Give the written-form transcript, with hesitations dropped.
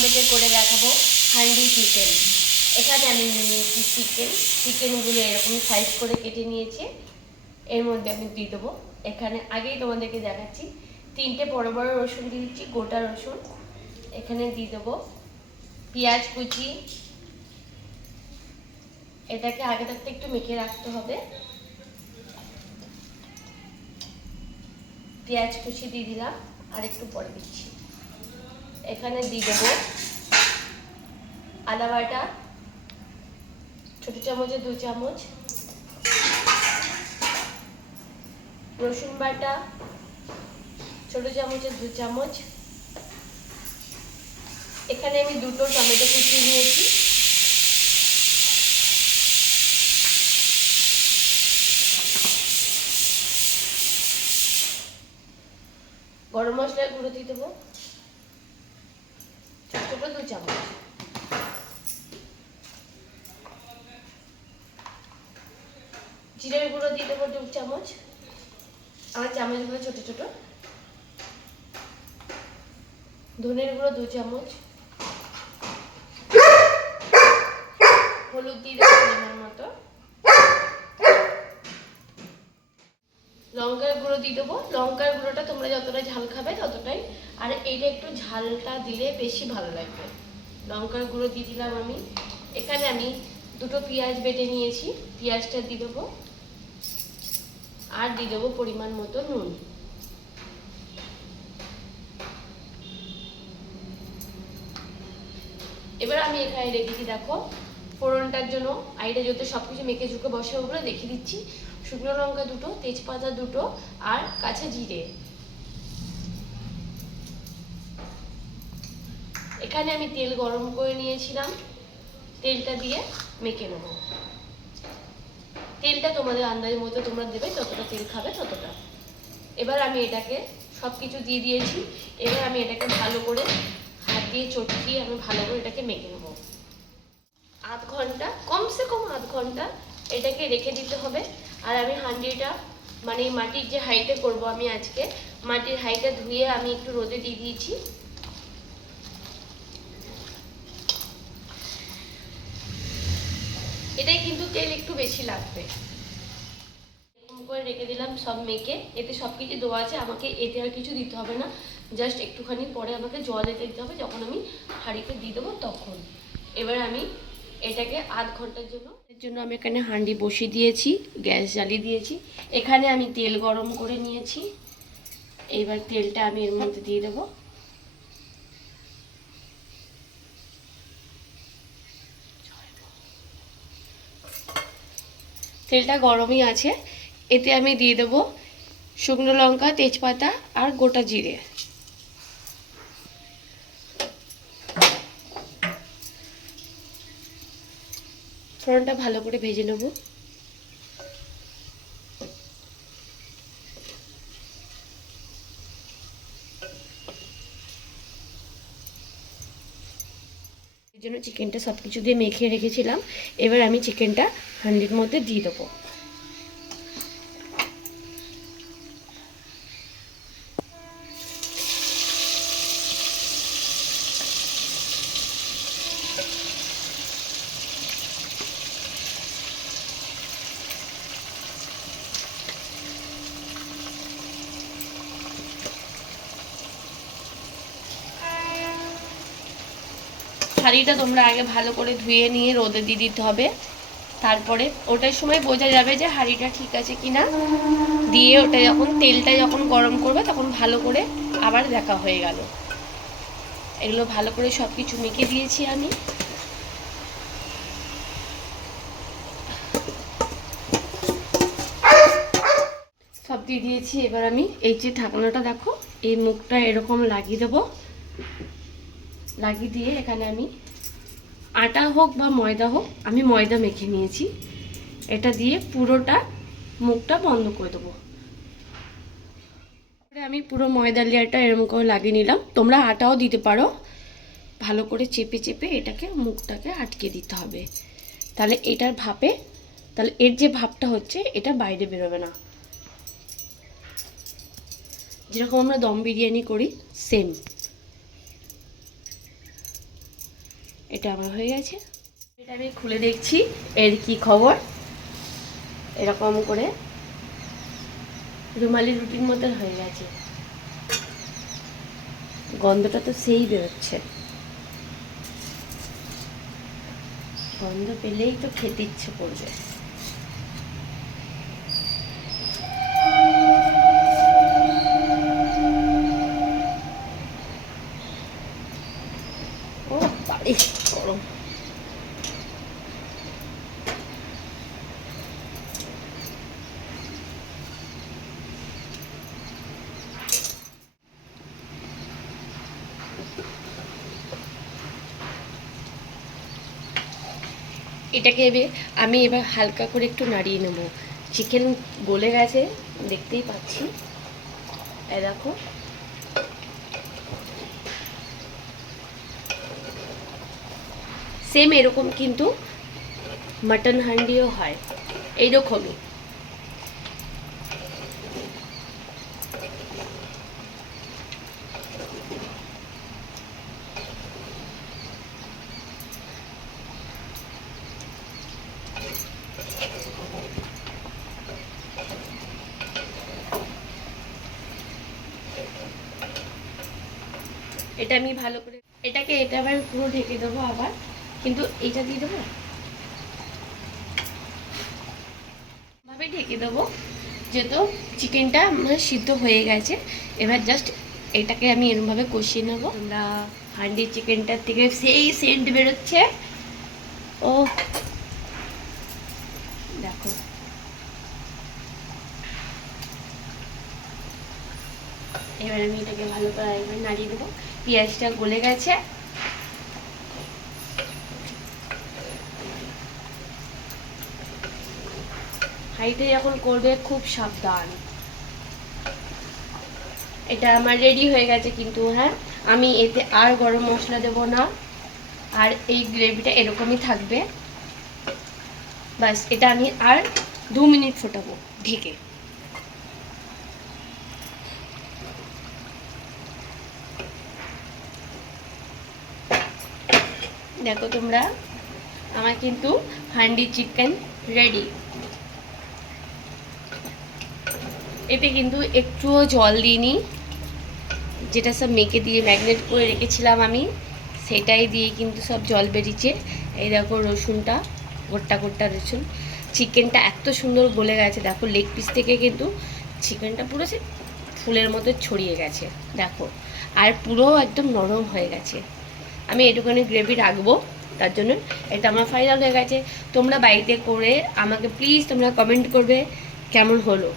তোমাদেরকে করে দেখাবো হান্ডি চিকেন। এখানে আমি নিয়েছি চিকেনগুলো এরকম সাইজ করে কেটে নিয়েছি। এর মধ্যে আমি দিয়ে দেবো, এখানে আগেই তোমাদেরকে দেখাচ্ছি, 3টে বড় বড় রসুন দিয়ে দিচ্ছি, গোটা রসুন। এখানে দিয়ে দেবো পেঁয়াজ কুচি, এটাকে আগে থাকতে একটু মেখে রাখতে হবে। পেঁয়াজ কুচি দিয়ে দিলাম, আর একটু পরে দিচ্ছি। এখানে দিয়ে দেবো আদা বাটা, ছোট চামচে 2 চামচ, রসুন বাটা ছোট চামচে 2 চামচ। এখানে আমি 2টো টমেটো কুচিয়ে নিয়েছি। গরম মশলার গুঁড়ো দিয়ে দেবো ছোট ছোট 2 চামচ। জিরের গুঁড়ো দিয়ে দেবো 2 চামচ, আমার চামচগুলো ছোট ছোট। ধনের গুঁড়ো 2 চামচ, হলুদ দিয়ে দেবো পরিমাণ মতো, লঙ্কার গুঁড়ো দিয়ে দেবো। লঙ্কার গুঁড়োটা তোমরা যতটা ঝাল খাবে ততটাই, আর এইটা একটু ঝালটা দিলে বেশি ভালো লাগবে। লঙ্কার গুঁড়ো দিয়ে দিলাম আমি। এখানে আমি 2টো পেঁয়াজ বেটে নিয়েছি, পেঁয়াজটা দিয়ে দেবো, আর দিয়ে দেবো পরিমাণ মতো নুন। এবার আমি এখানে রেখেছি দেখো ফোড়নটার জন্য, আইটা যাতে সবকিছু মেখে ঝুঁকে বসে ওগুলো দেখিয়ে দিচ্ছি। শুকনো লঙ্কা 2টো, তেজপাতা 2টো, আর কাঁচা জিরে। এখানে আমি তেল গরম করে নিয়েছিলাম, তেলটা দিয়ে মেখে নেব। তেলটা তোমাদের আন্দাজ মতো তোমরা দেবে, যতটা তেল খাবে ততটা। এবার আমি এটাকে সবকিছু দিয়ে দিয়েছি। এবার আমি এটাকে ভালো করে হাত দিয়ে চটকিয়ে আমি ভালো করে এটাকে মেখে নেব। আধ ঘন্টা, কমসে কম আধ ঘন্টা এটাকে রেখে দিতে হবে। আর আমি হাঁড়িটা মানে মাটির যে হাঁড়িতে করব আমি আজকে, মাটির হাঁড়িটা ধুয়ে আমি একটু রোদে দিয়ে দিয়েছি। এটাই কিন্তু তেল একটু বেশি লাগবে। এরকম করে রেখে দিলাম সব মেখে, এতে সব কিছু দেওয়া আছে, আমাকে এতে আর কিছু দিতে হবে না। জাস্ট একটুখানি পরে আমাকে জল এতে দিতে হবে, যখন আমি হাঁড়িতে দিয়ে দেবো তখন। এবার আমি এটাকে আধ ঘন্টার জন্য আমি এখানে হাঁড়ি বসিয়ে দিয়েছি, গ্যাস জ্বালিয়ে দিয়েছি। এখানে আমি তেল গরম করে নিয়েছি। এইবার তেলটা আমি এর মধ্যে দিয়ে দেবো। তেলটা গরমই আছে, এতে আমি দিয়ে দেবো শুকনো লঙ্কা, তেজপাতা আর গোটা জিরে। ফোড়নটা ভালো করে ভেজে নেব। এর জন্য চিকেনটা সব কিছু দিয়ে মেখে রেখেছিলাম। এবার আমি চিকেনটা হাঁড়ির মধ্যে দিয়ে দেবো। হাঁড়িটা তোমরা আগে ভালো করে ধুয়ে নিয়ে রোদে দিয়ে দিতে হবে। তারপরে ওটার সময় বোঝা যাবে যে হাঁড়িটা ঠিক আছে কিনা। দিয়ে ওটা যখন তেলটা যখন গরম করবে তখন ভালো করে আবার দেখা হয়ে গেল। এগুলো ভালো করে সব কিছু মেখে দিয়েছি আমি। সব দিয়ে দিয়েছি। এবার আমি এই যে ঢাকনাটা দেখো, এই মুখটা এরকম লাগিয়ে দেবো। লাগিয়ে দিয়ে এখানে আমি আটা হোক বা ময়দা হোক, আমি ময়দা মেখে নিয়েছি, এটা দিয়ে পুরোটা মুখটা বন্ধ করে দেবো। আমি পুরো ময়দা লেয়ারটা এরকম করে লাগিয়ে নিলাম। তোমরা আটাও দিতে পারো। ভালো করে চেপে চেপে এটাকে মুখটাকে আটকে দিতে হবে, তাহলে এটার ভাপে, তাহলে এর যে ভাপটা হচ্ছে এটা বাইরে বেরোবে না। যেরকম আমরা দম বিরিয়ানি করি সেম। এটা আমার হয়ে গেছে। এটা আমি খুলে দেখছি এর কি খবর। এরকম করে রুমালি রুটির মতন হয়ে গেছে। গন্ধটা তো সেই বেরোচ্ছে, গন্ধ পেলেই তো খেতে ইচ্ছে করবে। ও বাড়ি গরম। এটাকে আমি এবার হালকা করে একটু নাড়িয়ে নেব। চিকেন গলে গেছে, দেখতেই পাচ্ছি। এই দেখো, সেম এরকম কিন্তু মাটন হান্ডিও হয় এইরকমই। এটা আমি ভালো করে এটা আবার পুরো ঢেকে দেবো আবার, কিন্তু এইটা দিয়ে দেবো ভাবে ঢেকে দেবো, যেহেতু চিকেনটা আমার সিদ্ধ হয়ে গেছে। এবার জাস্ট এটাকে আমি এরকমভাবে কষিয়ে নেবো। আমরা হান্ডি চিকেনটার থেকে সেই সেন্ট বেরোচ্ছে। ও দেখো, এবার আমি এটাকে ভালো করে একবার নাড়িয়ে দেবো। পেঁয়াজটা গলে গেছে। হাইটে যখন করবে খুব সাবধান। এটা আমার রেডি হয়ে গেছে, কিন্তু হ্যাঁ আমি এতে আর গরম মশলা দেবো না, আর এই গ্রেভিটা এরকমই থাকবে। বাস, এটা আমি আর 2 মিনিট ফোটাবো ঢেকে। দেখো তোমরা, আমার কিন্তু হান্ডি চিকেন রেডি। এতে কিন্তু একটুও জল দিইনি, যেটা সব মেখে দিয়ে ম্যাগনেট করে রেখেছিলাম আমি, সেটাই দিয়ে কিন্তু সব জল বেরিয়েছে। এই দেখো রসুনটা, গোটা গোটা রসুন। চিকেনটা এত সুন্দর গলে গেছে, দেখো লেগ পিস থেকে কিন্তু চিকেনটা পুরো সে ফুলের মতো ছড়িয়ে গেছে দেখো, আর পুরো একদম নরম হয়ে গেছে। আমি এটুকুনি গ্রেভি রাখবো, তার জন্য এটা আমার ফাইনাল হয়ে গেছে। তোমরা বাড়িতে করে আমাকে প্লিজ তোমরা কমেন্ট করবে কেমন হলো।